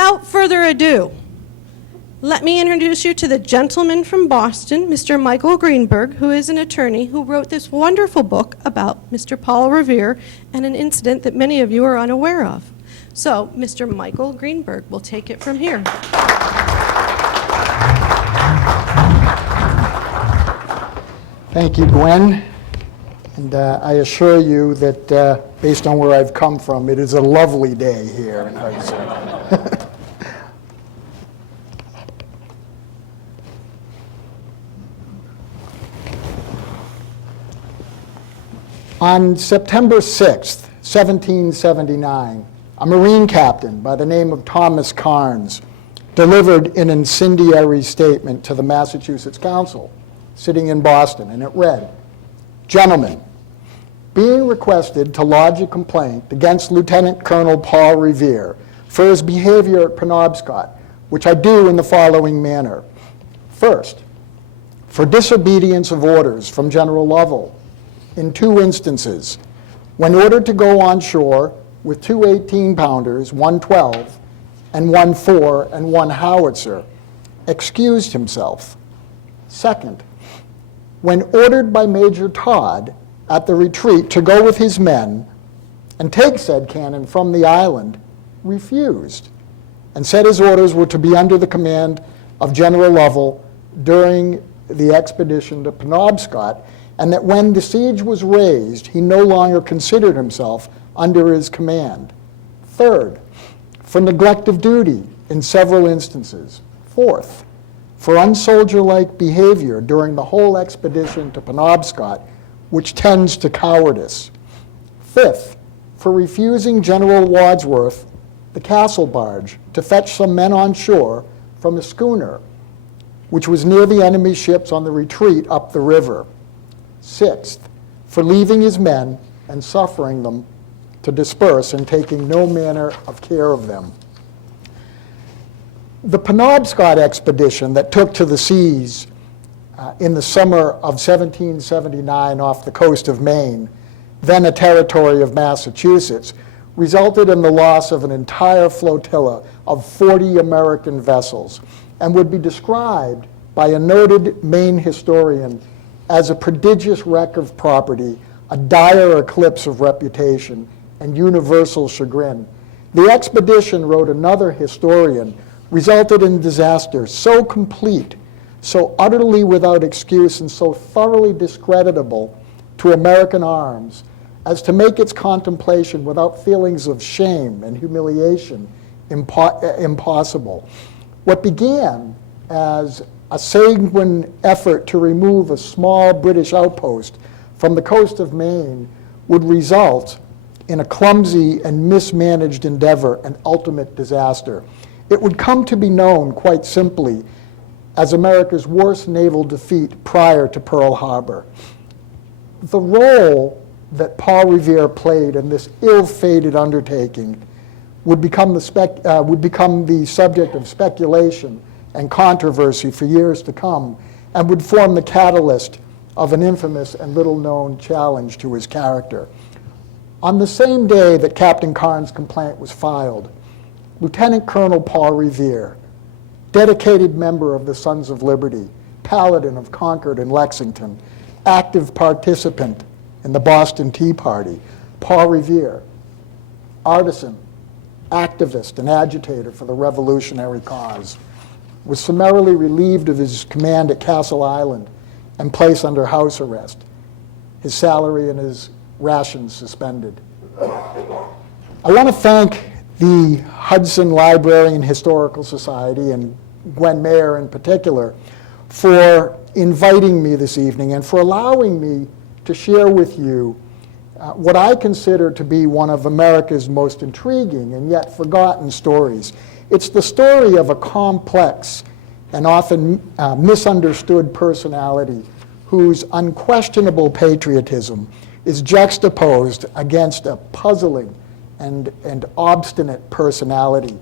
without further ado, let me introduce you to the gentleman from Boston, Mr. Michael Greenberg, who is an attorney who wrote this wonderful book about Mr. Paul Revere and an incident that many of you are unaware of. So, Mr. Michael Greenberg will take it from here. Thank you, Gwen. And I assure you that based on where I've come from, it is a lovely day here in Hudson. On September 6th, 1779, a Marine captain by the name of Thomas Carnes delivered an incendiary statement to the Massachusetts Council, sitting in Boston, and it read, "Gentlemen, being requested to lodge a complaint against Lieutenant Colonel Paul Revere for his behavior at Penobscot, which I do in the following manner. First, for disobedience of orders from General Lovell in 2 instances, when ordered to go on shore with 2 18-pounders, 1 12, and 1 4 and 1 howitzer, excused himself. Second, when ordered by Major Todd at the retreat to go with his men and take said cannon from the island, refused, and said his orders were to be under the command of General Lovell during the expedition to Penobscot, and that when the siege was raised, he no longer considered himself under his command. Third, for neglect of duty in several instances. Fourth, for unsoldier-like behavior during the whole expedition to Penobscot, which tends to cowardice. Fifth, for refusing General Wadsworth the castle barge to fetch some men on shore from a schooner, which was near the enemy ships on the retreat up the river. Sixth, for leaving his men and suffering them to disperse and taking no manner of care of them. The Penobscot expedition that took to the seas in the summer of 1779 off the coast of Maine, then a territory of Massachusetts, resulted in the loss of an entire flotilla of 40 American vessels and would be described by a noted Maine historian as a prodigious wreck of property, a dire eclipse of reputation, and universal chagrin. The expedition, wrote another historian, resulted in disaster so complete, so utterly without excuse, and so thoroughly discreditable to American arms as to make its contemplation without feelings of shame and humiliation impossible. What began as a sanguine effort to remove a small British outpost from the coast of Maine would result in a clumsy and mismanaged endeavor and ultimate disaster. It would come to be known, quite simply, as America's worst naval defeat prior to Pearl Harbor. The role that Paul Revere played in this ill-fated undertaking would become the subject of speculation and controversy for years to come, and would form the catalyst of an infamous and little-known challenge to his character. On the same day that Captain Carnes' complaint was filed, Lieutenant Colonel Paul Revere, dedicated member of the Sons of Liberty, paladin of Concord and Lexington, active participant in the Boston Tea Party, Paul Revere, artisan, activist, and agitator for the revolutionary cause, was summarily relieved of his command at Castle Island and placed under house arrest, his salary and his rations suspended. I want to thank the Hudson Library and Historical Society, and Gwen Mayer in particular, for inviting me this evening and for allowing me to share with you what I consider to be one of America's most intriguing and yet forgotten stories. It's the story of a complex and often misunderstood personality whose unquestionable patriotism is juxtaposed against a puzzling and obstinate personality.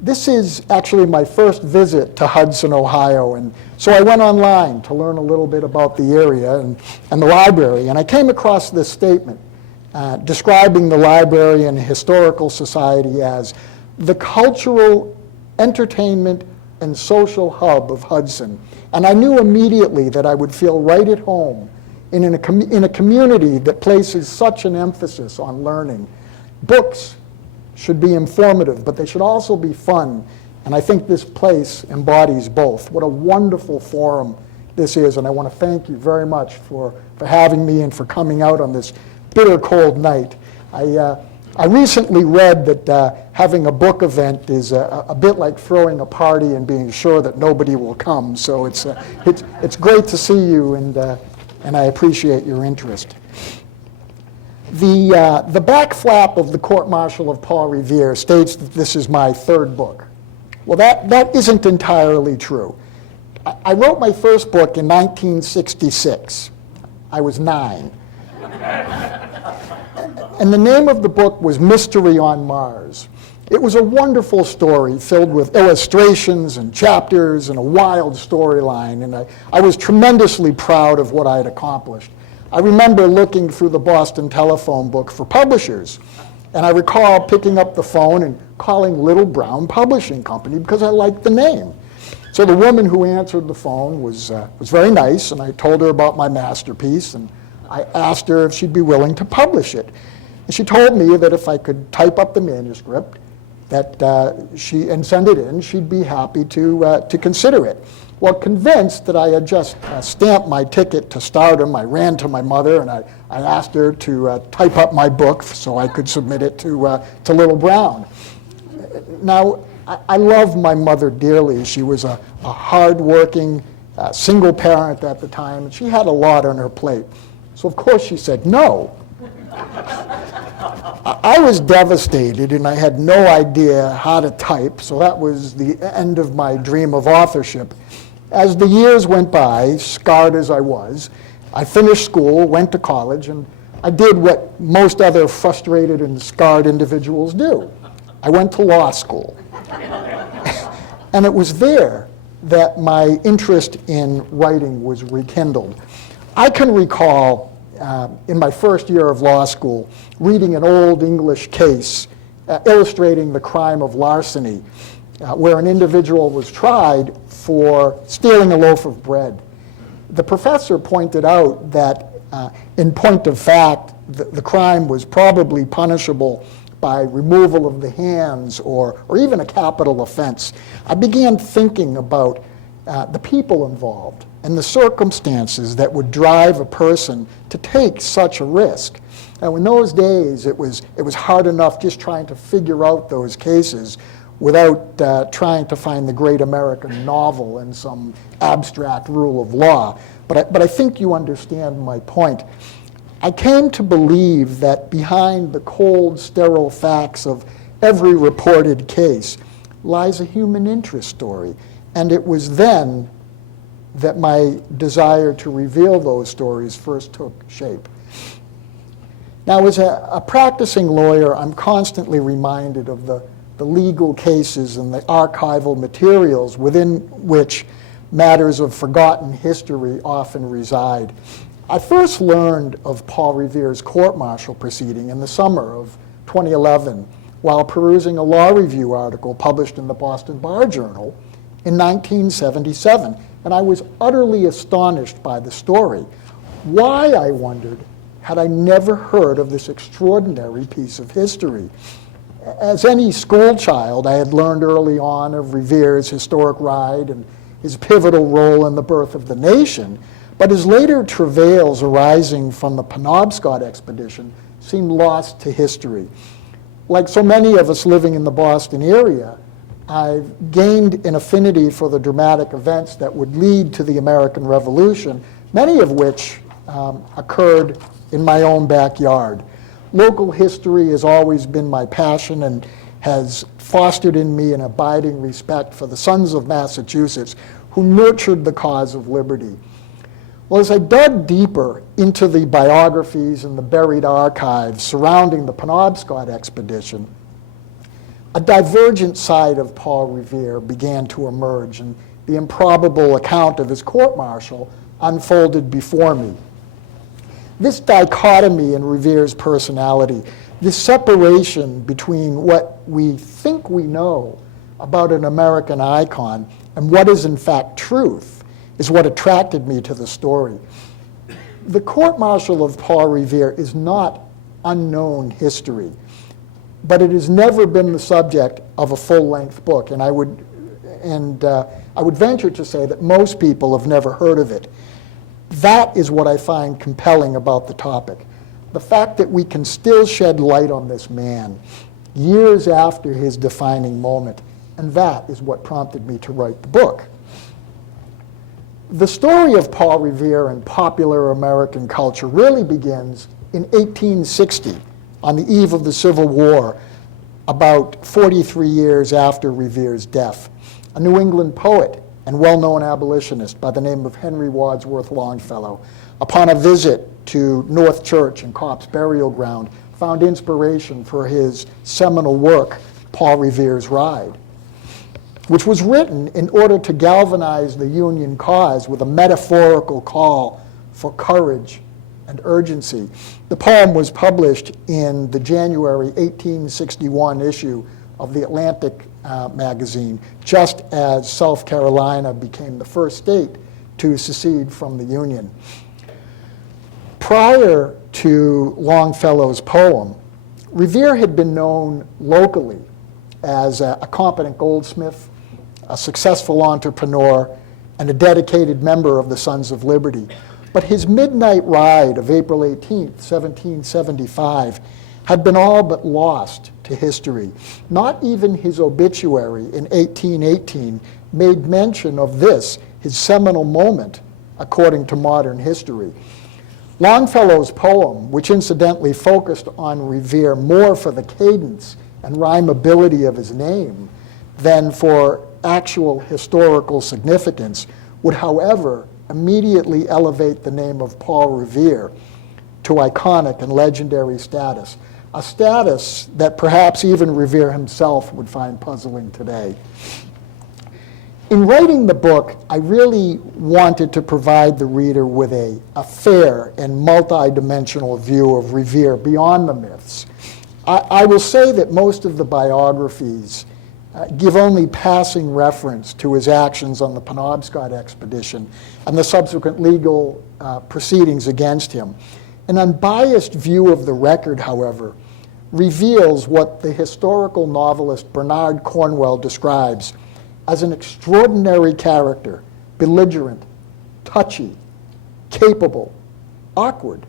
This is actually my first visit to Hudson, Ohio, and so I went online to learn a little bit about the area and the library, and I came across this statement describing the Library and Historical Society as the cultural, entertainment, and social hub of Hudson. And I knew immediately that I would feel right at home in a community that places such an emphasis on learning. Books should be informative, but they should also be fun. And I think this place embodies both. What a wonderful forum this is, and I want to thank you very much for having me and for coming out on this bitter cold night. I recently read that having a book event is a bit like throwing a party and being sure that nobody will come. So it's great to see you, and I appreciate your interest. The back flap of the Court Martial of Paul Revere states that this is my third book. Well, that isn't entirely true. I wrote my first book in 1966. I was 9. And the name of the book was Mystery on Mars. It was a wonderful story filled with illustrations and chapters and a wild storyline, and I was tremendously proud of what I had accomplished. I remember looking through the Boston telephone book for publishers, and I recall picking up the phone and calling Little Brown Publishing Company because I liked the name. So the woman who answered the phone was very nice, and I told her about my masterpiece, and I asked her if she'd be willing to publish it. And she told me that if I could type up the manuscript and send it in, she'd be happy to consider it. Well, convinced that I had just stamped my ticket to stardom, I ran to my mother and I asked her to type up my book so I could submit it to Little Brown. Now, I love my mother dearly. She was a hard-working single parent at the time, and she had a lot on her plate. So, of course, she said no. I was devastated, and I had no idea how to type, so that was the end of my dream of authorship. As the years went by, scarred as I was, I finished school, went to college, and I did what most other frustrated and scarred individuals do. I went to law school. And it was there that my interest in writing was rekindled. I can recall in my first year of law school reading an old English case illustrating the crime of larceny, where an individual was tried for stealing a loaf of bread. The professor pointed out that in point of fact, the crime was probably punishable by removal of the hands or even a capital offense. I began thinking about the people involved and the circumstances that would drive a person to take such a risk. Now, in those days, it was hard enough just trying to figure out those cases without trying to find the great American novel and some abstract rule of law. But I think you understand my point. I came to believe that behind the cold, sterile facts of every reported case lies a human interest story. And it was then that my desire to reveal those stories first took shape. Now, as a practicing lawyer, I'm constantly reminded of the legal cases and the archival materials within which matters of forgotten history often reside. I first learned of Paul Revere's court-martial proceeding in the summer of 2011 while perusing a law review article published in the Boston Bar Journal in 1977, and I was utterly astonished by the story. Why, I wondered, had I never heard of this extraordinary piece of history? As any school child, I had learned early on of Revere's historic ride and his pivotal role in the birth of the nation, but his later travails arising from the Penobscot expedition seemed lost to history. Like so many of us living in the Boston area, I've gained an affinity for the dramatic events that would lead to the American Revolution, many of which occurred in my own backyard. Local history has always been my passion and has fostered in me an abiding respect for the sons of Massachusetts who nurtured the cause of liberty. Well, as I dug deeper into the biographies and the buried archives surrounding the Penobscot expedition, a divergent side of Paul Revere began to emerge, and the improbable account of his court-martial unfolded before me. This dichotomy in Revere's personality, this separation between what we think we know about an American icon and what is in fact truth, is what attracted me to the story. The court-martial of Paul Revere is not unknown history, but it has never been the subject of a full-length book, and I would venture to say that most people have never heard of it. That is what I find compelling about the topic. The fact that we can still shed light on this man years after his defining moment, and that is what prompted me to write the book. The story of Paul Revere in popular American culture really begins in 1860, on the eve of the Civil War, about 43 years after Revere's death. A New England poet and well-known abolitionist by the name of Henry Wadsworth Longfellow, upon a visit to North Church and Copp's Burial Ground, found inspiration for his seminal work, Paul Revere's Ride, which was written in order to galvanize the Union cause with a metaphorical call for courage and urgency. The poem was published in the January 1861 issue of the Atlantic magazine, just as South Carolina became the first state to secede from the Union. Prior to Longfellow's poem, Revere had been known locally as a competent goldsmith, a successful entrepreneur, and a dedicated member of the Sons of Liberty. But his midnight ride of April 18th, 1775, had been all but lost to history. Not even his obituary in 1818 made mention of this, his seminal moment, according to modern history. Longfellow's poem, which incidentally focused on Revere more for the cadence and rhymability of his name than for actual historical significance, would, however, immediately elevate the name of Paul Revere to iconic and legendary status, a status that perhaps even Revere himself would find puzzling today. In writing the book, I really wanted to provide the reader with a fair and multi-dimensional view of Revere beyond the myths. I will say that most of the biographies give only passing reference to his actions on the Penobscot expedition and the subsequent legal proceedings against him. An unbiased view of the record, however, reveals what the historical novelist Bernard Cornwell describes as an extraordinary character, belligerent, touchy, capable, awkward,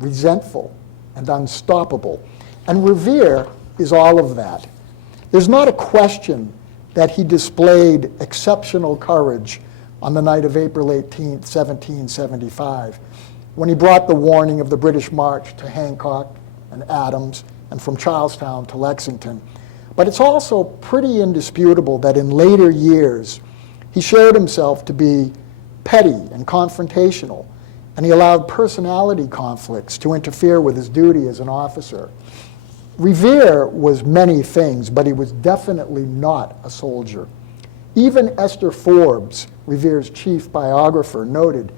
resentful, and unstoppable. And Revere is all of that. There's not a question that he displayed exceptional courage on the night of April 18, 1775, when he brought the warning of the British march to Hancock and Adams and from Charlestown to Lexington. But it's also pretty indisputable that in later years, he showed himself to be petty and confrontational, and he allowed personality conflicts to interfere with his duty as an officer. Revere was many things, but he was definitely not a soldier. Even Esther Forbes, Revere's chief biographer, noted,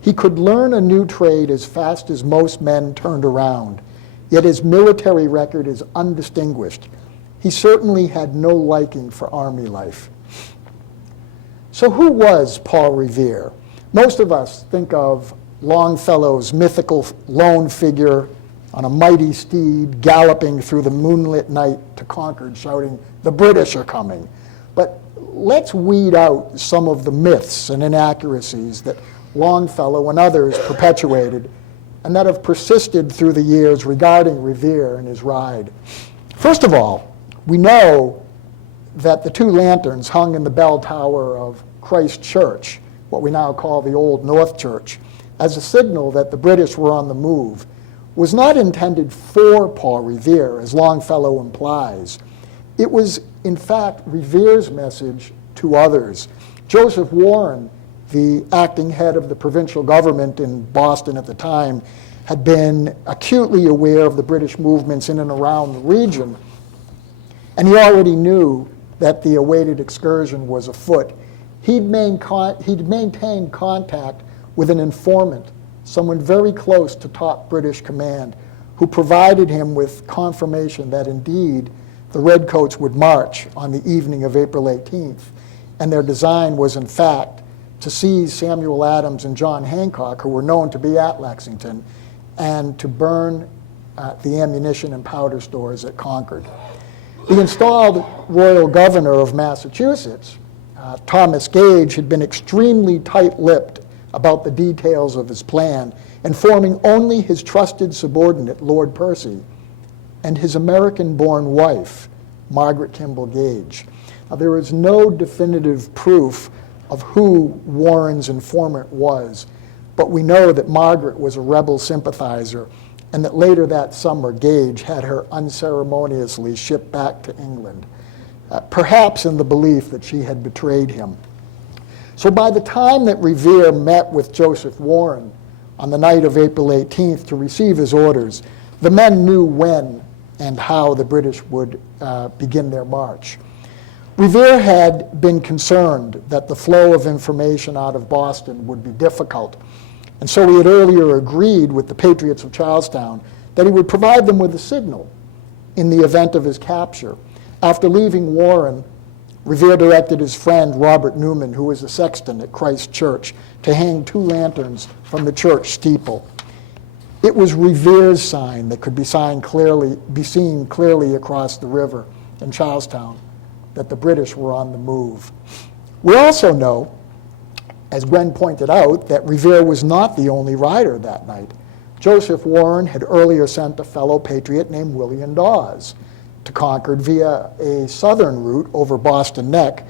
he could learn a new trade as fast as most men turned around, yet his military record is undistinguished. He certainly had no liking for army life. So who was Paul Revere? Most of us think of Longfellow's mythical lone figure on a mighty steed galloping through the moonlit night to Concord, shouting, "The British are coming." But let's weed out some of the myths and inaccuracies that Longfellow and others perpetuated and that have persisted through the years regarding Revere and his ride. First of all, we know that the two lanterns hung in the bell tower of Christ Church, what we now call the Old North Church, as a signal that the British were on the move, was not intended for Paul Revere, as Longfellow implies. It was, in fact, Revere's message to others. Joseph Warren, the acting head of the provincial government in Boston at the time, had been acutely aware of the British movements in and around the region, and he already knew that the awaited excursion was afoot. He'd maintained contact with an informant, someone very close to top British command, who provided him with confirmation that indeed the Redcoats would march on the evening of April 18th, and their design was in fact to seize Samuel Adams and John Hancock, who were known to be at Lexington, and to burn the ammunition and powder stores at Concord. The installed royal governor of Massachusetts, Thomas Gage, had been extremely tight-lipped about the details of his plan, informing only his trusted subordinate, Lord Percy, and his American-born wife, Margaret Kimball Gage. Now, there is no definitive proof of who Warren's informant was, but we know that Margaret was a rebel sympathizer, and that later that summer, Gage had her unceremoniously shipped back to England, perhaps in the belief that she had betrayed him. So by the time that Revere met with Joseph Warren on the night of April 18th to receive his orders, the men knew when and how the British would begin their march. Revere had been concerned that the flow of information out of Boston would be difficult, and so he had earlier agreed with the Patriots of Charlestown that he would provide them with a signal in the event of his capture. After leaving Warren, Revere directed his friend Robert Newman, who was a sexton at Christ Church, to hang 2 lanterns from the church steeple. It was Revere's sign that could be seen clearly across the river in Charlestown that the British were on the move. We also know, as Gwen pointed out, that Revere was not the only rider that night. Joseph Warren had earlier sent a fellow patriot named William Dawes to Concord via a southern route over Boston Neck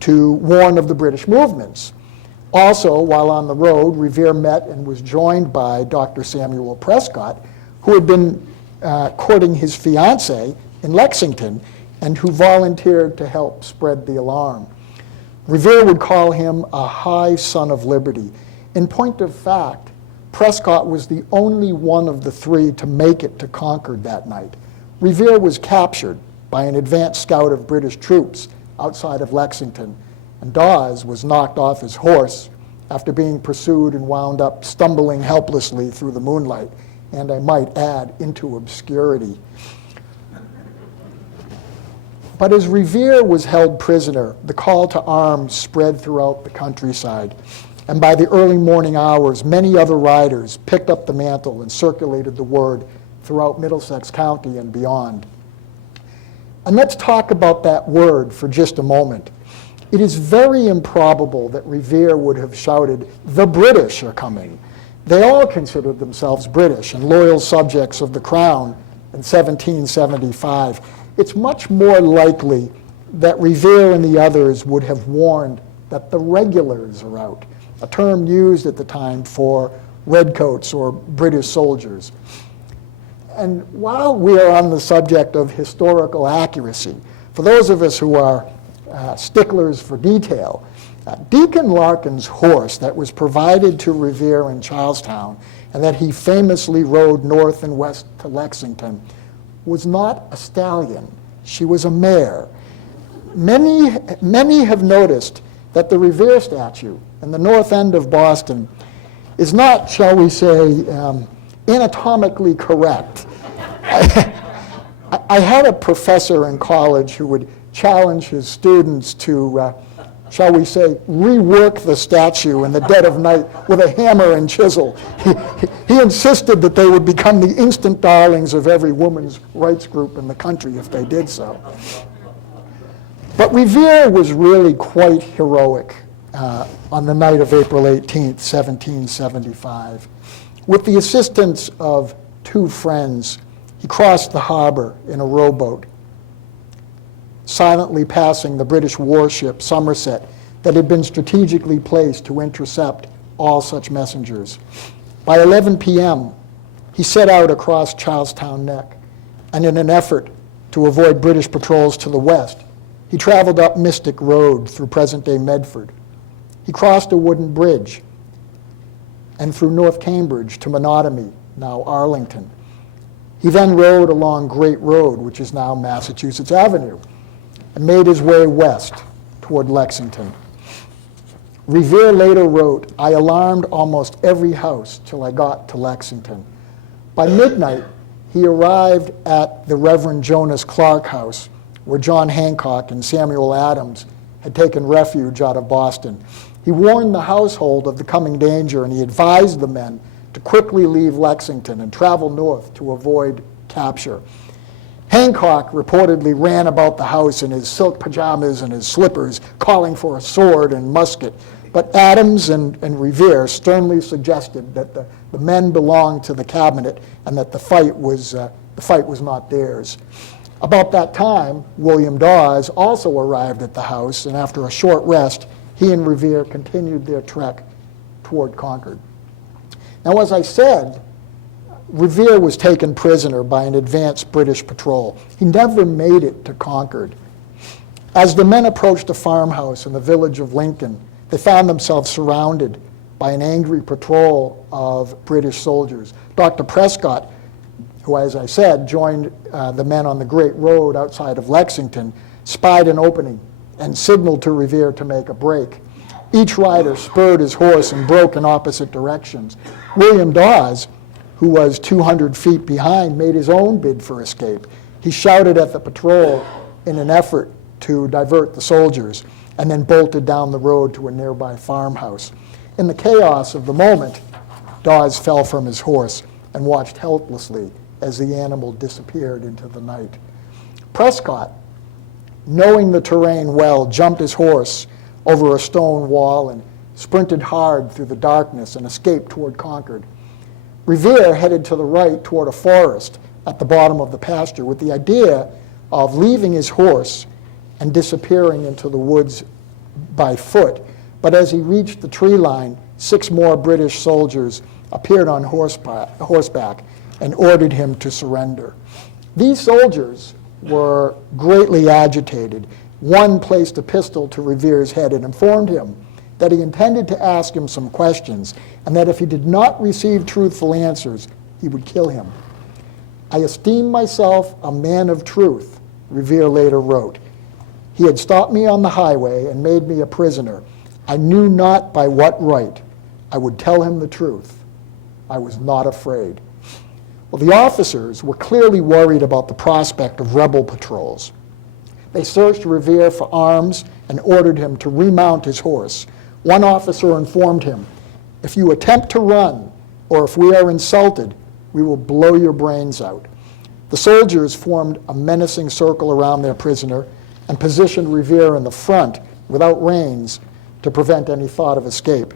to warn of the British movements. Also, while on the road, Revere met and was joined by Dr. Samuel Prescott, who had been courting his fiancée in Lexington and who volunteered to help spread the alarm. Revere would call him a high son of liberty. In point of fact, Prescott was the only one of the 3 to make it to Concord that night. Revere was captured by an advance scout of British troops outside of Lexington, and Dawes was knocked off his horse after being pursued and wound up stumbling helplessly through the moonlight, and I might add, into obscurity. But as Revere was held prisoner, the call to arms spread throughout the countryside, and by the early morning hours, many other riders picked up the mantle and circulated the word throughout Middlesex County and beyond. And let's talk about that word for just a moment. It is very improbable that Revere would have shouted, "The British are coming." They all considered themselves British and loyal subjects of the Crown in 1775. It's much more likely that Revere and the others would have warned that the regulars are out, a term used at the time for redcoats or British soldiers. And while we are on the subject of historical accuracy, for those of us who are sticklers for detail, Deacon Larkin's horse that was provided to Revere in Charlestown and that he famously rode north and west to Lexington was not a stallion. She was a mare. Many have noticed that the Revere statue in the north end of Boston is not, shall we say, anatomically correct. I had a professor in college who would challenge his students to, shall we say, rework the statue in the dead of night with a hammer and chisel. He insisted that they would become the instant darlings of every woman's rights group in the country if they did so. But Revere was really quite heroic on the night of April 18th, 1775. With the assistance of 2 friends, he crossed the harbor in a rowboat, silently passing the British warship Somerset that had been strategically placed to intercept all such messengers. By 11 p.m., he set out across Charlestown Neck, and in an effort to avoid British patrols to the west, he traveled up Mystic Road through present-day Medford. He crossed a wooden bridge and through North Cambridge to Menotomy, now Arlington. He then rode along Great Road, which is now Massachusetts Avenue, and made his way west toward Lexington. Revere later wrote, "I alarmed almost every house till I got to Lexington." By midnight, he arrived at the Reverend Jonas Clark house, where John Hancock and Samuel Adams had taken refuge out of Boston. He warned the household of the coming danger, and he advised the men to quickly leave Lexington and travel north to avoid capture. Hancock reportedly ran about the house in his silk pajamas and his slippers, calling for a sword and musket. But Adams and Revere sternly suggested that the men belonged to the cabinet and that the fight was not theirs. About that time, William Dawes also arrived at the house, and after a short rest, he and Revere continued their trek toward Concord. Now, as I said, Revere was taken prisoner by an advanced British patrol. He never made it to Concord. As the men approached a farmhouse in the village of Lincoln, they found themselves surrounded by an angry patrol of British soldiers. Dr. Prescott, who, as I said, joined the men on the Great Road outside of Lexington, spied an opening and signaled to Revere to make a break. Each rider spurred his horse and broke in opposite directions. William Dawes, who was 200 feet behind, made his own bid for escape. He shouted at the patrol in an effort to divert the soldiers, and then bolted down the road to a nearby farmhouse. In the chaos of the moment, Dawes fell from his horse and watched helplessly as the animal disappeared into the night. Prescott, knowing the terrain well, jumped his horse over a stone wall and sprinted hard through the darkness and escaped toward Concord. Revere headed to the right toward a forest at the bottom of the pasture with the idea of leaving his horse and disappearing into the woods by foot. But as he reached the tree line, 6 more British soldiers appeared on horseback and ordered him to surrender. These soldiers were greatly agitated. One placed a pistol to Revere's head and informed him that he intended to ask him some questions, and that if he did not receive truthful answers, he would kill him. "I esteem myself a man of truth," Revere later wrote. "He had stopped me on the highway and made me a prisoner. I knew not by what right. I would tell him the truth. I was not afraid." Well, the officers were clearly worried about the prospect of rebel patrols. They searched Revere for arms and ordered him to remount his horse. One officer informed him, "If you attempt to run, or if we are insulted, we will blow your brains out." The soldiers formed a menacing circle around their prisoner and positioned Revere in the front without reins to prevent any thought of escape.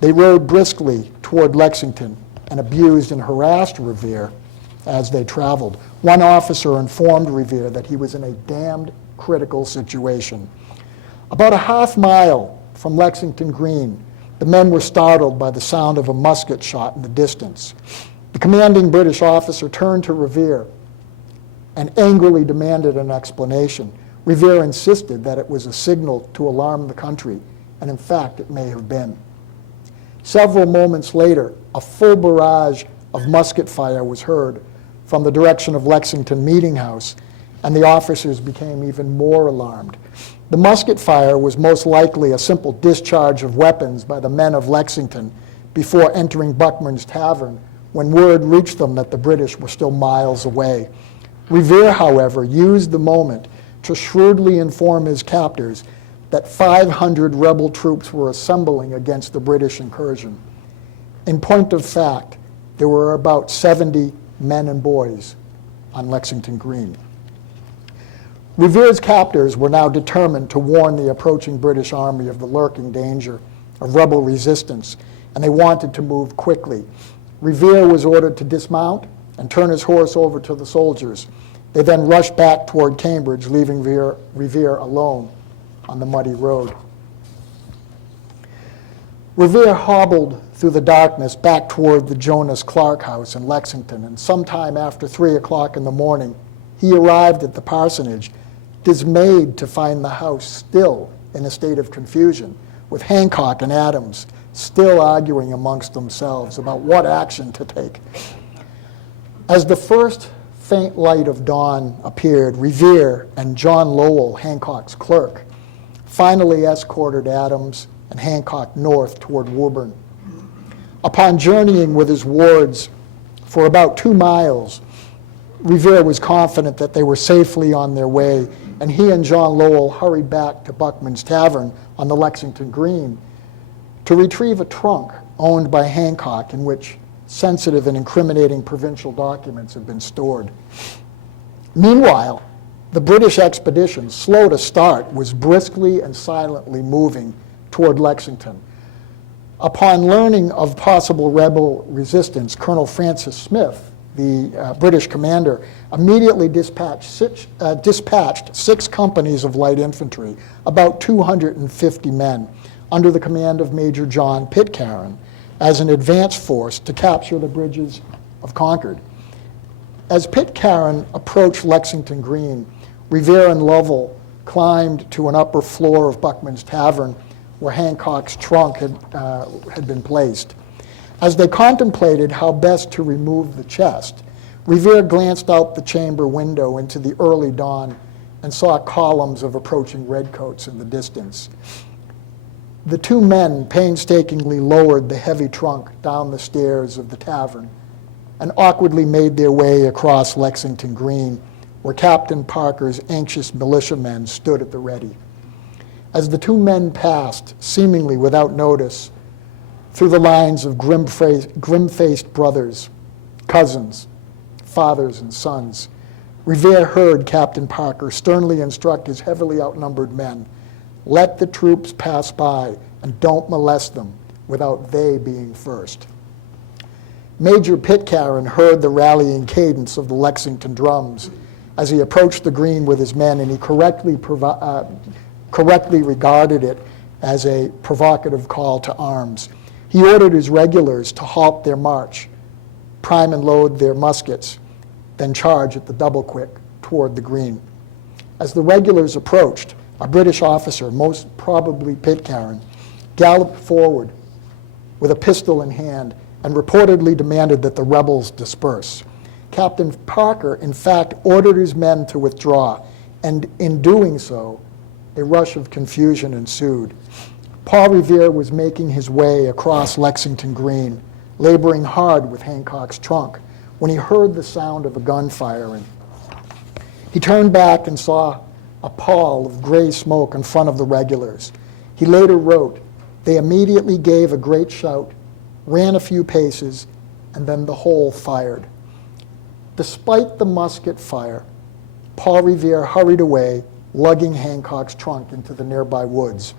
They rode briskly toward Lexington and abused and harassed Revere as they traveled. One officer informed Revere that he was in a damned critical situation. About a half mile from Lexington Green, the men were startled by the sound of a musket shot in the distance. The commanding British officer turned to Revere and angrily demanded an explanation. Revere insisted that it was a signal to alarm the country, and in fact it may have been. Several moments later, a full barrage of musket fire was heard from the direction of Lexington Meeting House, and the officers became even more alarmed. The musket fire was most likely a simple discharge of weapons by the men of Lexington before entering Buckman's Tavern, when word reached them that the British were still miles away. Revere, however, used the moment to shrewdly inform his captors that 500 rebel troops were assembling against the British incursion. In point of fact, there were about 70 men and boys on Lexington Green. Revere's captors were now determined to warn the approaching British army of the lurking danger of rebel resistance, and they wanted to move quickly. Revere was ordered to dismount and turn his horse over to the soldiers. They then rushed back toward Cambridge, leaving Revere alone on the muddy road. Revere hobbled through the darkness back toward the Jonas Clark house in Lexington, and sometime after 3 o'clock in the morning, he arrived at the parsonage, dismayed to find the house still in a state of confusion, with Hancock and Adams still arguing amongst themselves about what action to take. As the first faint light of dawn appeared, Revere and John Lowell, Hancock's clerk, finally escorted Adams and Hancock north toward Woburn. Upon journeying with his wards for about 2 miles, Revere was confident that they were safely on their way, and he and John Lowell hurried back to Buckman's Tavern on the Lexington Green to retrieve a trunk owned by Hancock in which sensitive and incriminating provincial documents had been stored. Meanwhile, the British expedition, slow to start, was briskly and silently moving toward Lexington. Upon learning of possible rebel resistance, Colonel Francis Smith, the British commander, immediately dispatched 6 companies of light infantry, about 250 men, under the command of Major John Pitcairn, as an advance force to capture the bridges of Concord. As Pitcairn approached Lexington Green, Revere and Lovell climbed to an upper floor of Buckman's Tavern where Hancock's trunk had been placed. As they contemplated how best to remove the chest, Revere glanced out the chamber window into the early dawn and saw columns of approaching redcoats in the distance. The 2 men painstakingly lowered the heavy trunk down the stairs of the tavern and awkwardly made their way across Lexington Green, where Captain Parker's anxious militiamen stood at the ready. As the 2 men passed, seemingly without notice, through the lines of grim-faced brothers, cousins, fathers, and sons, Revere heard Captain Parker sternly instruct his heavily outnumbered men, "Let the troops pass by and don't molest them without they being first." Major Pitcairn heard the rallying cadence of the Lexington drums as he approached the green with his men, and he correctly regarded it as a provocative call to arms. He ordered his regulars to halt their march, prime and load their muskets, then charge at the double quick toward the green. As the regulars approached, a British officer, most probably Pitcairn, galloped forward with a pistol in hand and reportedly demanded that the rebels disperse. Captain Parker, in fact, ordered his men to withdraw, and in doing so, a rush of confusion ensued. Paul Revere was making his way across Lexington Green, laboring hard with Hancock's trunk, when he heard the sound of a gun firing. He turned back and saw a pall of gray smoke in front of the regulars. He later wrote, "They immediately gave a great shout, ran a few paces, and then the whole fired." Despite the musket fire, Paul Revere hurried away, lugging Hancock's trunk into the nearby woods.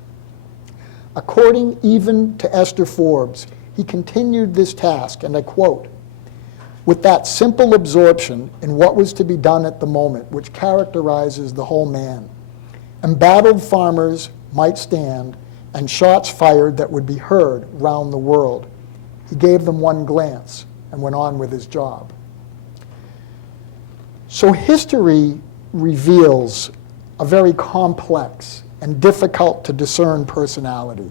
According even to Esther Forbes, he continued this task, and I quote, "with that simple absorption in what was to be done at the moment which characterizes the whole man. Embattled farmers might stand, and shots fired that would be heard round the world. He gave them one glance and went on with his job." So history reveals a very complex and difficult to discern personality.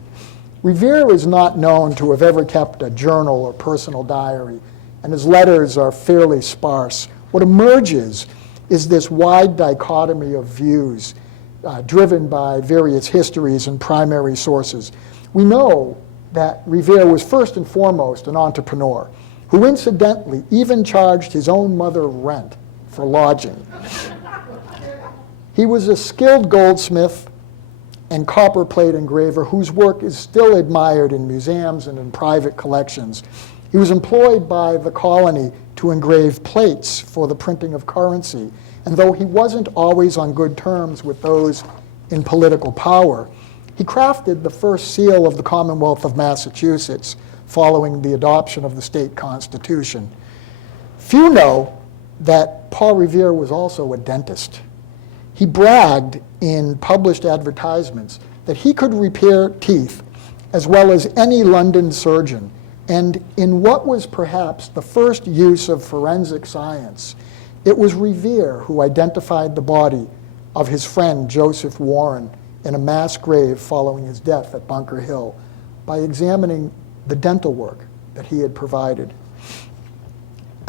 Revere is not known to have ever kept a journal or personal diary, and his letters are fairly sparse. What emerges is this wide dichotomy of views driven by various histories and primary sources. We know that Revere was first and foremost an entrepreneur who incidentally even charged his own mother rent for lodging. He was a skilled goldsmith and copperplate engraver whose work is still admired in museums and in private collections. He was employed by the colony to engrave plates for the printing of currency, and though he wasn't always on good terms with those in political power, he crafted the first seal of the Commonwealth of Massachusetts following the adoption of the state constitution. Few know that Paul Revere was also a dentist. He bragged in published advertisements that he could repair teeth as well as any London surgeon, and in what was perhaps the first use of forensic science, it was Revere who identified the body of his friend Joseph Warren in a mass grave following his death at Bunker Hill by examining the dental work that he had provided.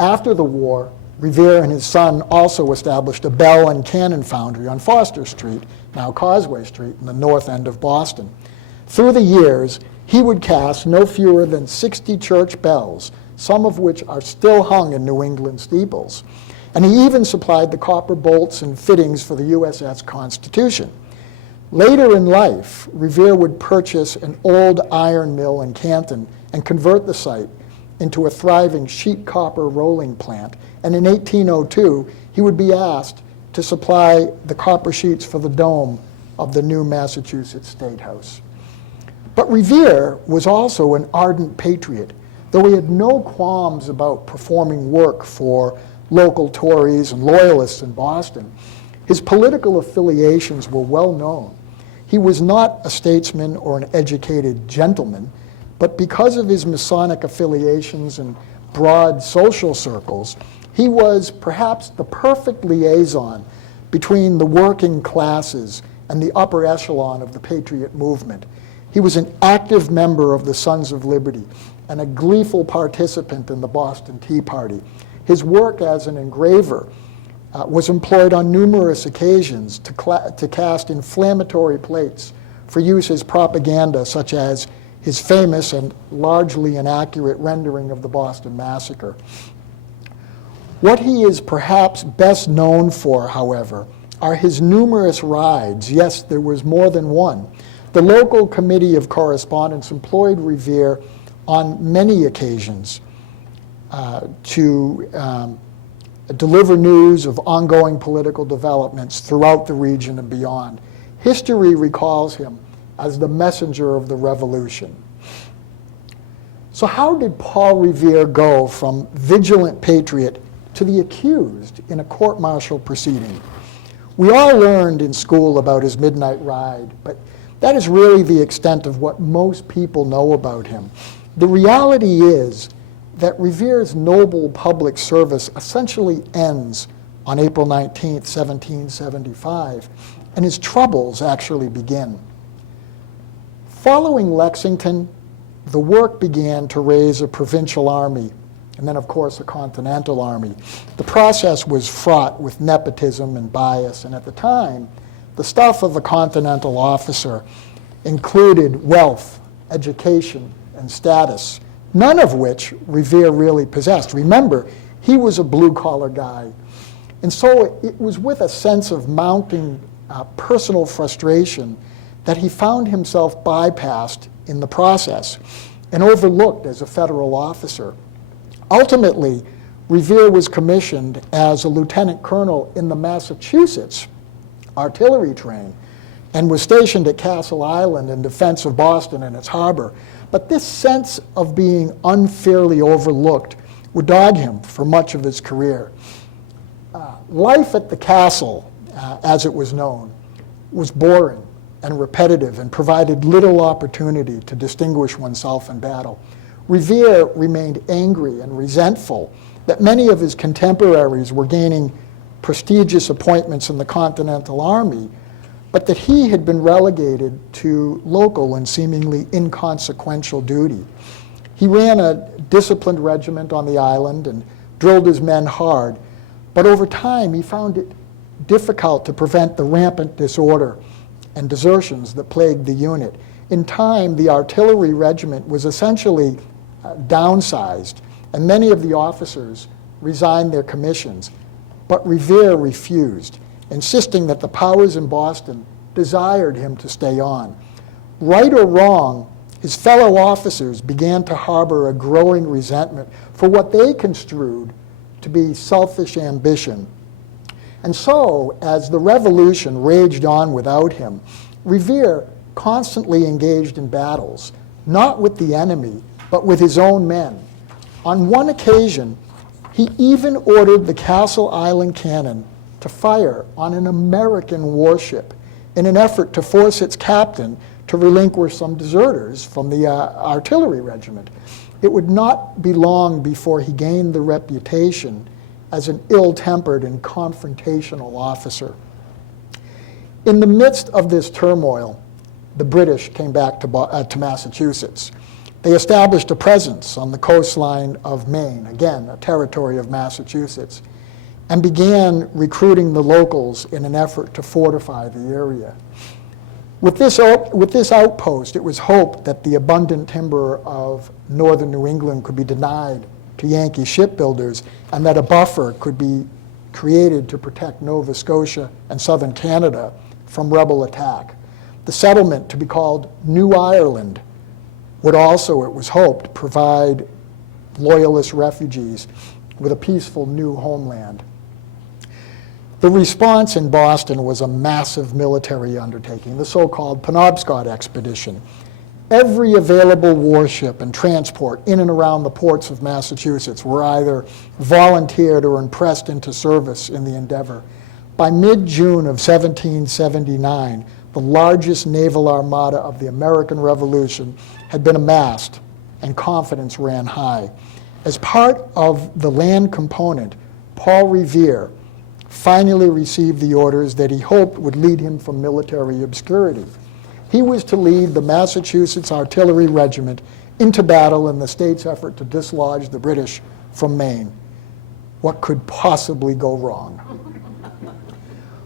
After the war, Revere and his son also established a bell and cannon foundry on Foster Street, now Causeway Street, in the north end of Boston. Through the years, he would cast no fewer than 60 church bells, some of which are still hung in New England steeples. And he even supplied the copper bolts and fittings for the USS Constitution. Later in life, Revere would purchase an old iron mill in Canton and convert the site into a thriving sheet copper rolling plant. And in 1802, he would be asked to supply the copper sheets for the dome of the new Massachusetts State House. But Revere was also an ardent patriot, though he had no qualms about performing work for local Tories and Loyalists in Boston. His political affiliations were well known. He was not a statesman or an educated gentleman, but because of his Masonic affiliations and broad social circles, he was perhaps the perfect liaison between the working classes and the upper echelon of the Patriot movement. He was an active member of the Sons of Liberty and a gleeful participant in the Boston Tea Party. His work as an engraver was employed on numerous occasions to cast inflammatory plates for use as propaganda, such as his famous and largely inaccurate rendering of the Boston Massacre. What he is perhaps best known for, however, are his numerous rides. Yes, there was more than one. The local committee of correspondence employed Revere on many occasions to deliver news of ongoing political developments throughout the region and beyond. History recalls him as the messenger of the revolution. So how did Paul Revere go from vigilant patriot to the accused in a court-martial proceeding? We all learned in school about his midnight ride, but that is really the extent of what most people know about him. The reality is that Revere's noble public service essentially ends on April 19, 1775, and his troubles actually begin. Following Lexington, the work began to raise a provincial army, and then, of course, a continental army. The process was fraught with nepotism and bias, and at the time, the stuff of a continental officer included wealth, education, and status, none of which Revere really possessed. Remember, he was a blue-collar guy. And so it was with a sense of mounting personal frustration that he found himself bypassed in the process and overlooked as a federal officer. Ultimately, Revere was commissioned as a lieutenant colonel in the Massachusetts artillery train and was stationed at Castle Island in defense of Boston and its harbor. But this sense of being unfairly overlooked would dog him for much of his career. Life at the castle, as it was known, was boring and repetitive and provided little opportunity to distinguish oneself in battle. Revere remained angry and resentful that many of his contemporaries were gaining prestigious appointments in the Continental Army, but that he had been relegated to local and seemingly inconsequential duty. He ran a disciplined regiment on the island and drilled his men hard, but over time he found it difficult to prevent the rampant disorder and desertions that plagued the unit. In time, the artillery regiment was essentially downsized, and many of the officers resigned their commissions, but Revere refused, insisting that the powers in Boston desired him to stay on. Right or wrong, his fellow officers began to harbor a growing resentment for what they construed to be selfish ambition. And so, as the revolution raged on without him, Revere constantly engaged in battles, not with the enemy, but with his own men. On one occasion, he even ordered the Castle Island cannon to fire on an American warship in an effort to force its captain to relinquish some deserters from the artillery regiment. It would not be long before he gained the reputation as an ill-tempered and confrontational officer. In the midst of this turmoil, the British came back to Massachusetts. They established a presence on the coastline of Maine, again, a territory of Massachusetts, and began recruiting the locals in an effort to fortify the area. With this outpost, it was hoped that the abundant timber of northern New England could be denied to Yankee shipbuilders, and that a buffer could be created to protect Nova Scotia and southern Canada from rebel attack. The settlement, to be called New Ireland, would also, it was hoped, provide Loyalist refugees with a peaceful new homeland. The response in Boston was a massive military undertaking, the so-called Penobscot Expedition. Every available warship and transport in and around the ports of Massachusetts were either volunteered or impressed into service in the endeavor. By mid-June of 1779, the largest naval armada of the American Revolution had been amassed, and confidence ran high. As part of the land component, Paul Revere finally received the orders that he hoped would lead him from military obscurity. He was to lead the Massachusetts Artillery Regiment into battle in the state's effort to dislodge the British from Maine. What could possibly go wrong?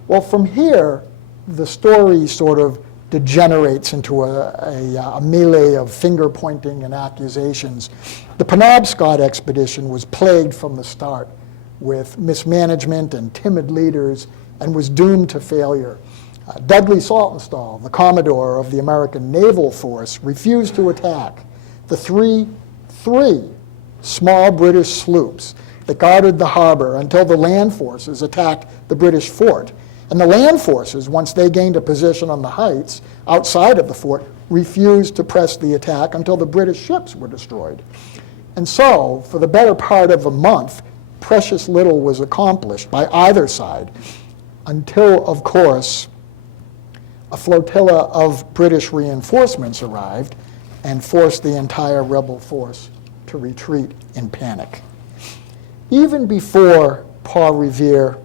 Well, from here, the story sort of degenerates into a melee of finger-pointing and accusations. The Penobscot expedition was plagued from the start with mismanagement and timid leaders, and was doomed to failure. Dudley Saltonstall, the Commodore of the American Naval Force, refused to attack the three small British sloops that guarded the harbor until the land forces attacked the British fort. And the land forces, once they gained a position on the heights outside of the fort, refused to press the attack until the British ships were destroyed. And so, for the better part of a month, precious little was accomplished by either side until, of course, a flotilla of British reinforcements arrived and forced the entire rebel force to retreat in panic. Even before Paul Revere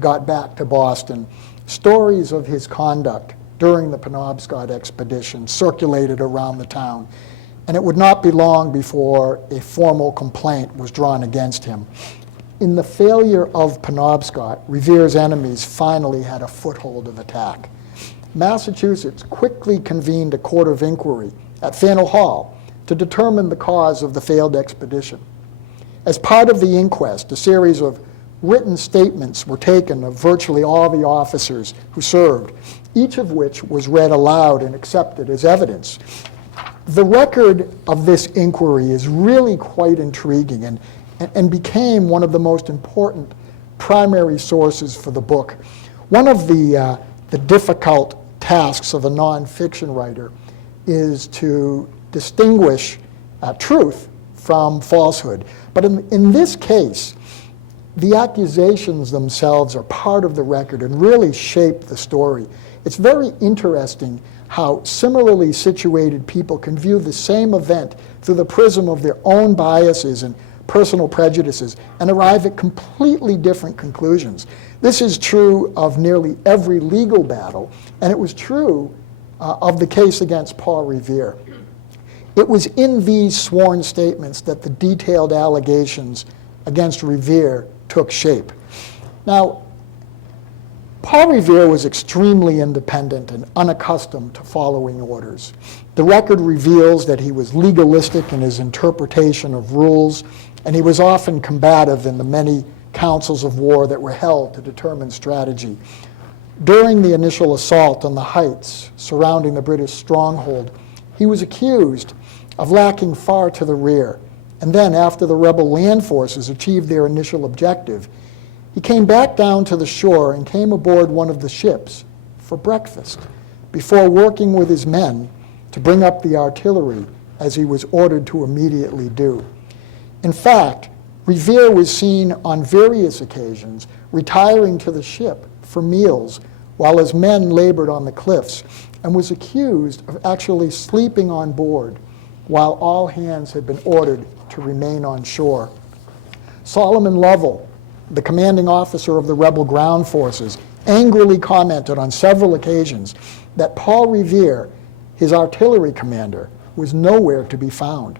got back to Boston, stories of his conduct during the Penobscot expedition circulated around the town, and it would not be long before a formal complaint was drawn against him. In the failure of Penobscot, Revere's enemies finally had a foothold of attack. Massachusetts quickly convened a court of inquiry at Faneuil Hall to determine the cause of the failed expedition. As part of the inquest, a series of written statements were taken of virtually all the officers who served, each of which was read aloud and accepted as evidence. The record of this inquiry is really quite intriguing and became one of the most important primary sources for the book. One of the difficult tasks of a nonfiction writer is to distinguish truth from falsehood. But in this case, the accusations themselves are part of the record and really shape the story. It's very interesting how similarly situated people can view the same event through the prism of their own biases and personal prejudices and arrive at completely different conclusions. This is true of nearly every legal battle, and it was true of the case against Paul Revere. It was in these sworn statements that the detailed allegations against Revere took shape. Now, Paul Revere was extremely independent and unaccustomed to following orders. The record reveals that he was legalistic in his interpretation of rules, and he was often combative in the many councils of war that were held to determine strategy. During the initial assault on the heights surrounding the British stronghold, he was accused of lacking far to the rear. And then, after the rebel land forces achieved their initial objective, he came back down to the shore and came aboard one of the ships for breakfast before working with his men to bring up the artillery as he was ordered to immediately do. In fact, Revere was seen on various occasions retiring to the ship for meals while his men labored on the cliffs, and was accused of actually sleeping on board while all hands had been ordered to remain on shore. Solomon Lovell, the commanding officer of the rebel ground forces, angrily commented on several occasions that Paul Revere, his artillery commander, was nowhere to be found.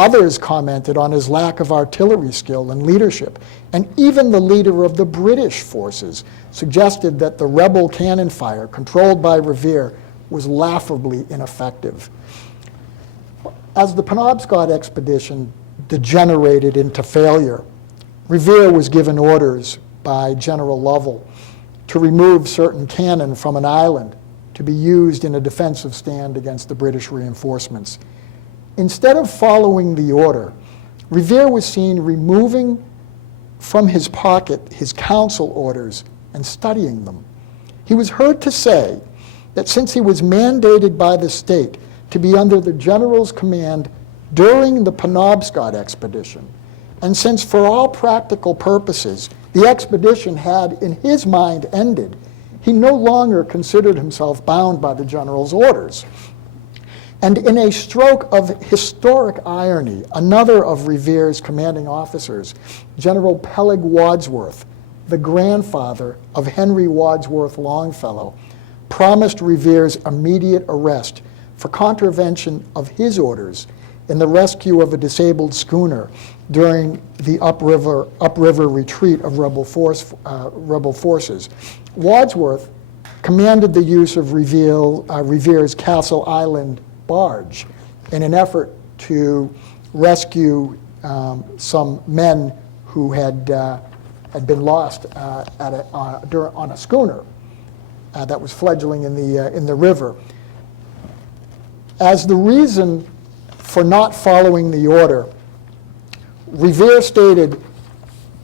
Others commented on his lack of artillery skill and leadership, and even the leader of the British forces suggested that the rebel cannon fire controlled by Revere was laughably ineffective. As the Penobscot expedition degenerated into failure, Revere was given orders by General Lovell to remove certain cannon from an island to be used in a defensive stand against the British reinforcements. Instead of following the order, Revere was seen removing from his pocket his council orders and studying them. He was heard to say that since he was mandated by the state to be under the general's command during the Penobscot expedition, and since for all practical purposes the expedition had in his mind ended, he no longer considered himself bound by the general's orders. And in a stroke of historic irony, another of Revere's commanding officers, General Peleg Wadsworth, the grandfather of Henry Wadsworth Longfellow, promised Revere's immediate arrest for contravention of his orders in the rescue of a disabled schooner during the upriver retreat of rebel forces. Wadsworth commanded the use of Revere's Castle Island barge in an effort to rescue some men who had been lost on a schooner that was fledgling in the river. As the reason for not following the order, Revere stated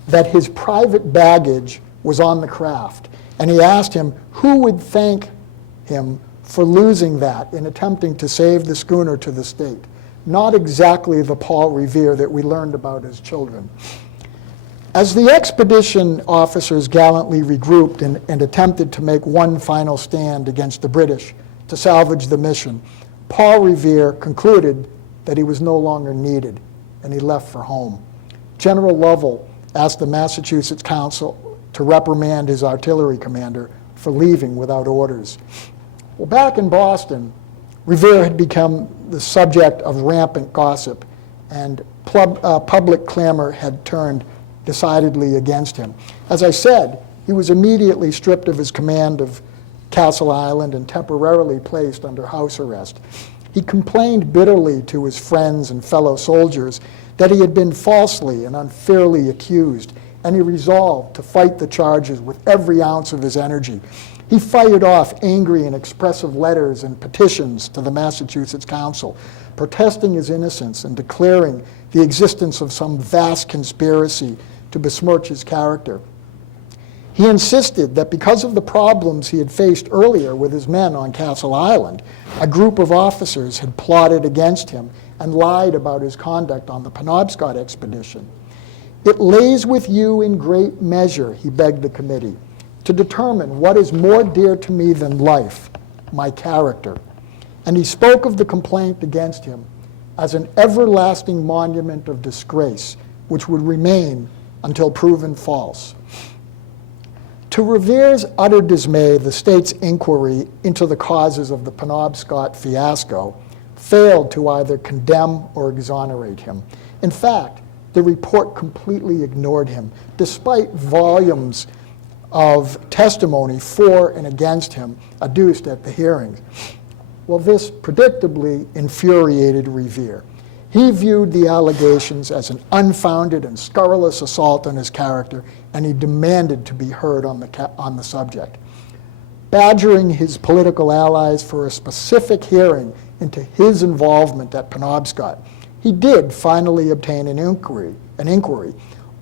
that his private baggage was on the craft, and he asked him who would thank him for losing that in attempting to save the schooner to the state. Not exactly the Paul Revere that we learned about as children. As the expedition officers gallantly regrouped and attempted to make one final stand against the British to salvage the mission, Paul Revere concluded that he was no longer needed, and he left for home. General Lovell asked the Massachusetts Council to reprimand his artillery commander for leaving without orders. Well, back in Boston, Revere had become the subject of rampant gossip, and public clamor had turned decidedly against him. As I said, he was immediately stripped of his command of Castle Island and temporarily placed under house arrest. He complained bitterly to his friends and fellow soldiers that he had been falsely and unfairly accused, and he resolved to fight the charges with every ounce of his energy. He fired off angry and expressive letters and petitions to the Massachusetts Council, protesting his innocence and declaring the existence of some vast conspiracy to besmirch his character. He insisted that because of the problems he had faced earlier with his men on Castle Island, a group of officers had plotted against him and lied about his conduct on the Penobscot expedition. It lays with you in great measure, he begged the committee, to determine what is more dear to me than life, my character. And he spoke of the complaint against him as an everlasting monument of disgrace, which would remain until proven false. To Revere's utter dismay, the state's inquiry into the causes of the Penobscot fiasco failed to either condemn or exonerate him. In fact, the report completely ignored him, despite volumes of testimony for and against him adduced at the hearings. Well, this predictably infuriated Revere. He viewed the allegations as an unfounded and scurrilous assault on his character, and he demanded to be heard on the subject. Badgering his political allies for a specific hearing into his involvement at Penobscot, he did finally obtain an inquiry,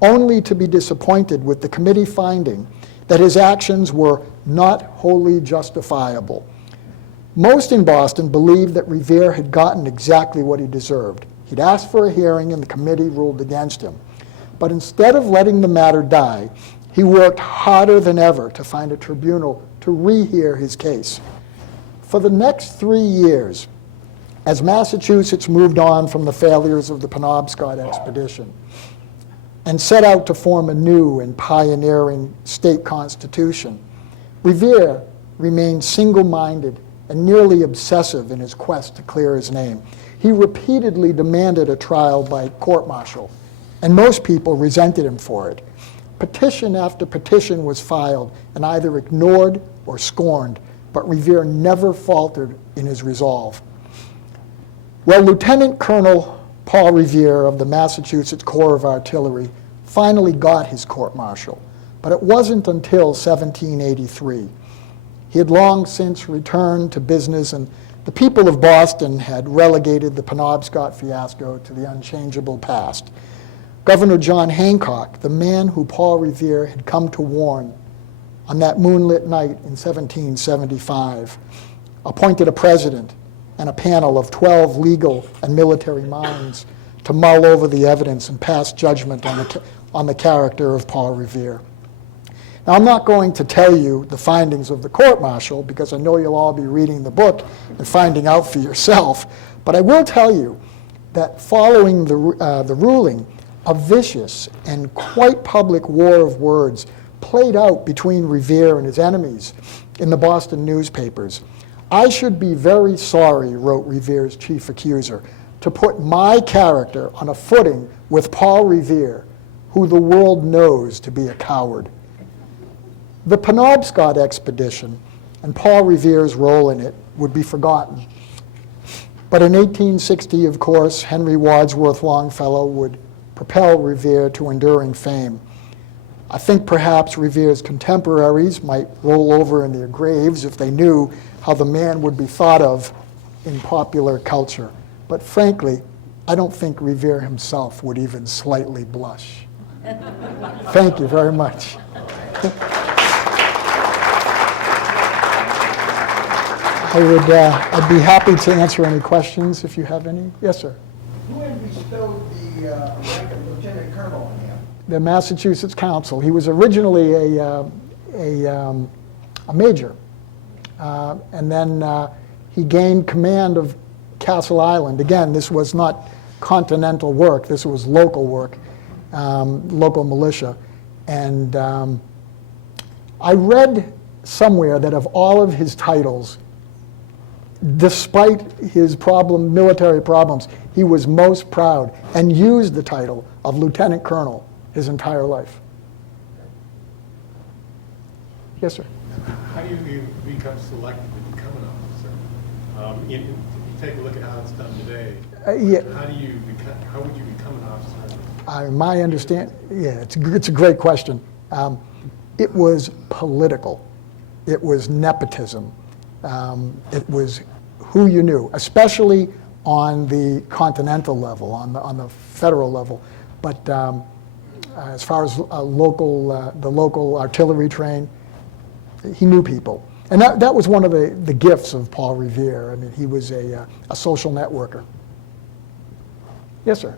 only to be disappointed with the committee finding that his actions were not wholly justifiable. Most in Boston believed that Revere had gotten exactly what he deserved. He'd asked for a hearing and the committee ruled against him. But instead of letting the matter die, he worked harder than ever to find a tribunal to rehear his case. For the next 3 years, as Massachusetts moved on from the failures of the Penobscot expedition and set out to form a new and pioneering state constitution, Revere remained single-minded and nearly obsessive in his quest to clear his name. He repeatedly demanded a trial by court-martial, and most people resented him for it. Petition after petition was filed and either ignored or scorned, but Revere never faltered in his resolve. Well, Lieutenant Colonel Paul Revere of the Massachusetts Corps of Artillery finally got his court-martial, but it wasn't until 1783. He had long since returned to business, and the people of Boston had relegated the Penobscot fiasco to the unchangeable past. Governor John Hancock, the man who Paul Revere had come to warn on that moonlit night in 1775, appointed a president and a panel of 12 legal and military minds to mull over the evidence and pass judgment on the character of Paul Revere. Now, I'm not going to tell you the findings of the court-martial because I know you'll all be reading the book and finding out for yourself, but I will tell you that following the ruling, a vicious and quite public war of words played out between Revere and his enemies in the Boston newspapers. "I should be very sorry," wrote Revere's chief accuser, "to put my character on a footing with Paul Revere, who the world knows to be a coward." The Penobscot expedition and Paul Revere's role in it would be forgotten. But in 1860, of course, Henry Wadsworth Longfellow would propel Revere to enduring fame. I think perhaps Revere's contemporaries might roll over in their graves if they knew how the man would be thought of in popular culture. But frankly, I don't think Revere himself would even slightly blush. Thank you very much. I'd be happy to answer any questions if you have any. Yes, sir. Who had bestowed the rank of lieutenant colonel on him? The Massachusetts Council. He was originally a major, and then he gained command of Castle Island. Again, this was not continental work. This was local work, local militia. And I read somewhere that of all of his titles, despite his military problems, he was most proud and used the title of lieutenant colonel his entire life. Yes, sir. How do you become selected to become an officer? You take a look at how it's done today. Yeah. How would you become an officer? My understanding, yeah, it's a great question. It was political. It was nepotism. It was who you knew, especially on the continental level, on the federal level. But as far as the local artillery train, he knew people. And that was one of the gifts of Paul Revere. I mean, he was a social networker. Yes, sir.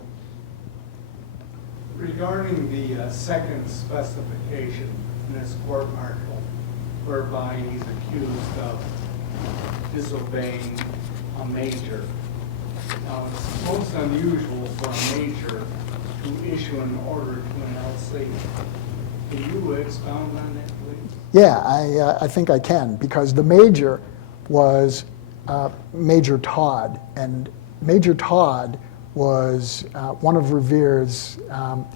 Regarding the second specification in this court-martial, whereby he's accused of disobeying a major. Now, it's most unusual for a major to issue an order to an LC. Can you expound on that, please? Yeah, I think I can, because the major was Major Todd, and Major Todd was one of Revere's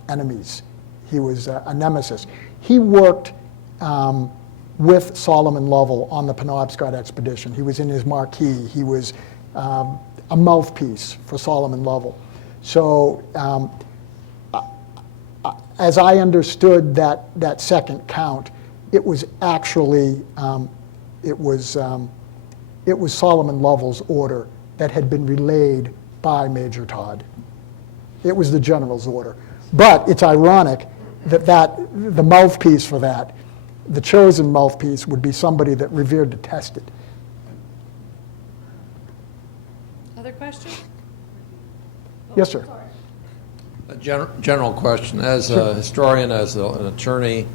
enemies. He was a nemesis. He worked with Solomon Lovell on the Penobscot expedition. He was in his marquee. He was a mouthpiece for Solomon Lovell. So as I understood that second count, it was actually, it was Solomon Lovell's order that had been relayed by Major Todd. It was the general's order. But it's ironic that the mouthpiece for that, the chosen mouthpiece, would be somebody that Revere detested. Other questions? Yes, sir. A general question. As a historian, as an attorney,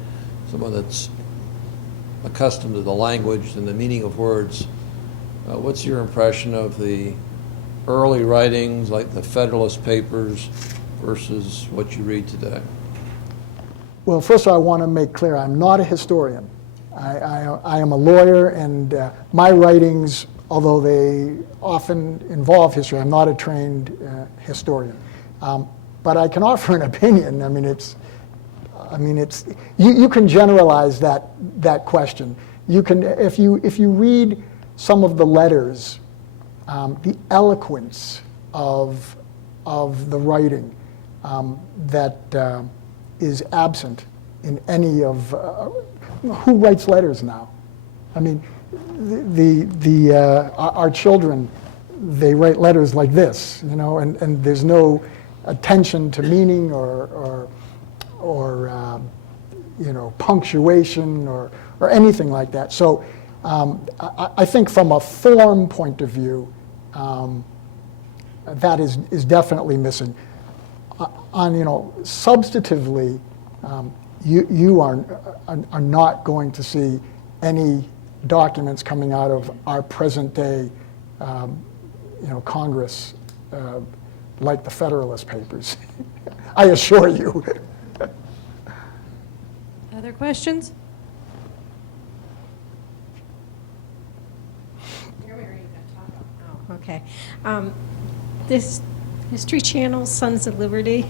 someone that's accustomed to the language and the meaning of words, what's your impression of the early writings, like the Federalist Papers, versus what you read today? Well, first of all, I want to make clear I'm not a historian. I am a lawyer, and my writings although they often involve history. I'm not a trained historian. But I can offer an opinion. I mean, you can generalize that question. You can, if you read some of the letters, the eloquence of the writing that is absent in any of who writes letters now. I mean, our children, they write letters like this, you know, and there's no attention to meaning or you know, punctuation or anything like that. So I think from a form point of view, that is definitely missing. On, you know, substantively, you are not going to see any documents coming out of our present day, you know, Congress like the Federalist Papers. I assure you. Other questions? Oh, okay. This History Channel, Sons of Liberty,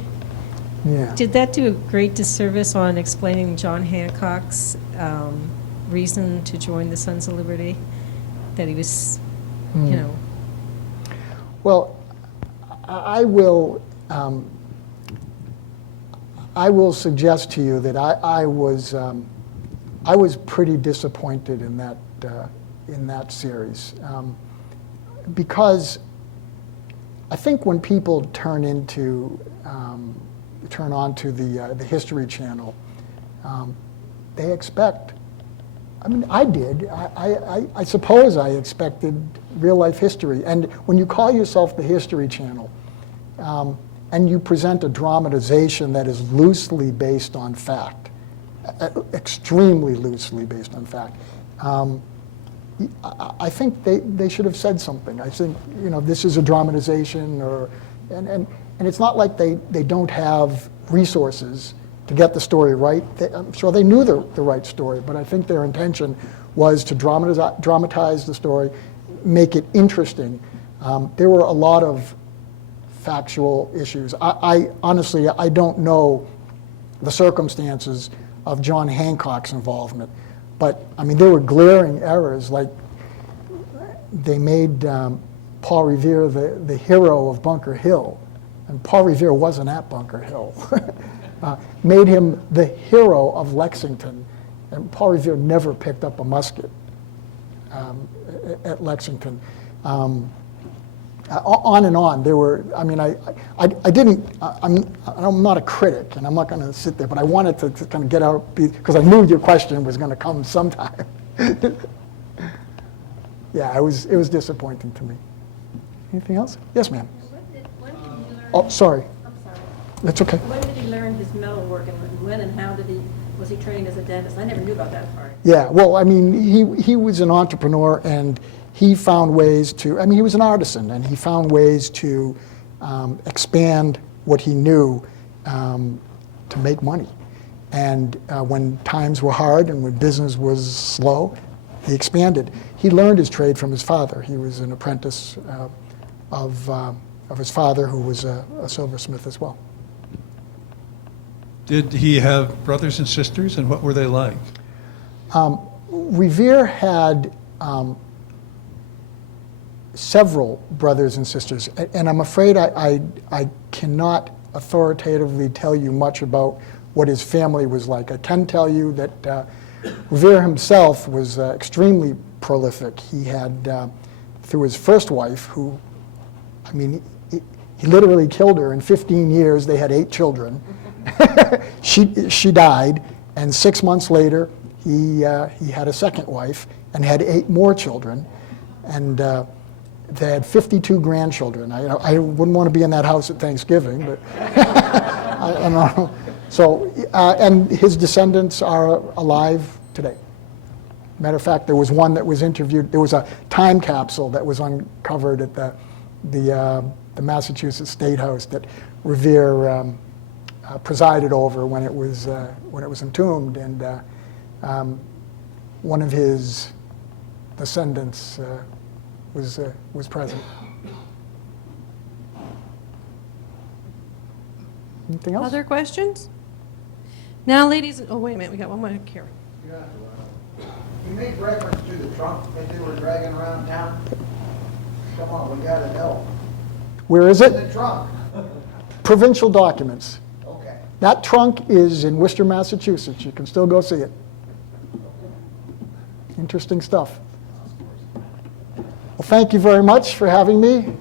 Yeah. did that do a great disservice on explaining John Hancock's reason to join the Sons of Liberty? That he was, you know. Well, I will suggest to you that I was pretty disappointed in that series, because I think when people turn on to the History Channel, they expect. I mean, I did. I suppose I expected real life history. And when you call yourself the History Channel, and you present a dramatization that is loosely based on fact, extremely loosely based on fact, I think they should have said something. I think, you know, this is a dramatization, and it's not like they don't have resources to get the story right. I'm sure they knew the right story, but I think their intention was to dramatize the story, make it interesting. There were a lot of factual issues. I honestly, I don't know the circumstances of John Hancock's involvement, but I mean, there were glaring errors, like they made Paul Revere the hero of Bunker Hill, and Paul Revere wasn't at Bunker Hill. Made him the hero of Lexington, and Paul Revere never picked up a musket at Lexington. On and on. There were. I mean, I'm not a critic, and I'm not going to sit there, but I wanted to kind of get out because I knew your question was going to come sometime. Yeah, it was disappointing to me. Anything else? Yes, ma'am. When did you learn? Oh, sorry. I'm sorry. That's okay. When did he learn his metal work, and when and how was he trained as a dentist? I never knew about that part. Yeah, well, I mean, he was an entrepreneur, and he found ways to, I mean, he was an artisan, and he found ways to expand what he knew to make money. And when times were hard and when business was slow, he expanded. He learned his trade from his father. He was an apprentice of his father, who was a silversmith as well. Did he have brothers and sisters, and what were they like? Revere had several brothers and sisters, and I'm afraid I cannot authoritatively tell you much about what his family was like. I can tell you that Revere himself was extremely prolific. He had, through his first wife, who, I mean, he literally killed her. In 15 years, they had 8 children. She died, and 6 months later, he had a second wife and had 8 more children, and they had 52 grandchildren. I wouldn't want to be in that house at Thanksgiving, but I don't know. So, and his descendants are alive today. Matter of fact, there was one that was interviewed. There was a time capsule that was uncovered at the Massachusetts State House that Revere presided over when it was entombed, and one of his descendants was present. Anything else? Other questions? Now, ladies, oh, wait a minute, we got one more here. You made reference to the trunk that they were dragging around town. Come on, we gotta know. Where is it? The trunk. Provincial documents. Okay. That trunk is in Worcester, Massachusetts. You can still go see it. Interesting stuff. Well, thank you very much for having me.